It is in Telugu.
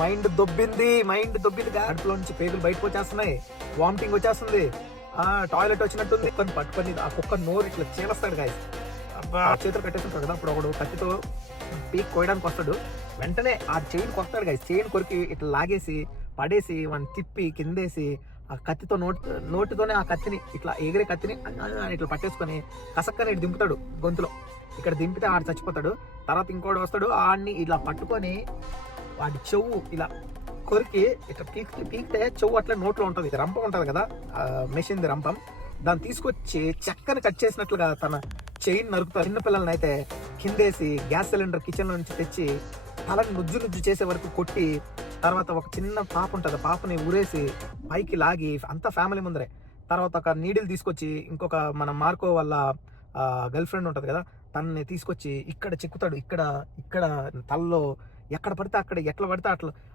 మైండ్ దొబ్బింది కడుపులో నుంచి పేగులు బయటకు వచ్చేస్తున్నాయి, వామిటింగ్ వచ్చేస్తుంది, టాయిలెట్ వచ్చినట్టుంది. కుక్కని పట్టుకొని ఆ కుక్క నోరు ఇట్లా చీలస్తాడు గాయస్. చేతులు కట్టేస్తుంటారు కదా, అప్పుడు ఒకడు కత్తితో పీక్ కోయడానికి వస్తాడు, వెంటనే ఆ చైన్ కొడతాడు గాయస్. చైన్ కొరికి ఇట్లా లాగేసి పడేసి వాడిని తిప్పి కిందేసి ఆ కత్తితో నోటితోనే ఆ కత్తిని ఇట్లా ఎగిరే కత్తిని ఇట్లా పట్టేసుకొని కసక్కని ఇటు దింపుతాడు గొంతులో. ఇక్కడ దింపితే ఆడు చచ్చిపోతాడు. తర్వాత ఇంకోటి వస్తాడు, ఆడిని ఇలా పట్టుకొని వాడి చెవు ఇలా కొరికి ఇట్లా పీకితే చెవు అట్లా నోట్లో ఉంటుంది. రంపం ఉంటుంది కదా, మెషిన్ రంపం, దాన్ని తీసుకొచ్చి చెక్కని కట్ చేసినట్లుగా తన చైన్ నరుకుతారు. చిన్నపిల్లలని అయితే కిందేసి గ్యాస్ సిలిండర్ కిచెన్ నుంచి తెచ్చి తలని నుజ్జు చేసే వరకు కొట్టి, తర్వాత ఒక చిన్న పాప ఉంటుంది, పాపని ఊరేసి పైకి లాగి అంతా ఫ్యామిలీ ముందరే. తర్వాత ఒక నీడిల్ తీసుకొచ్చి ఇంకొక మన మార్కో వాళ్ళ గర్ల్ ఫ్రెండ్ ఉంటుంది కదా, తనని తీసుకొచ్చి ఇక్కడ చెక్కుతాడు. ఇక్కడ తలలో ఎక్కడ పడితే అక్కడ, ఎట్లా పడితే అట్లా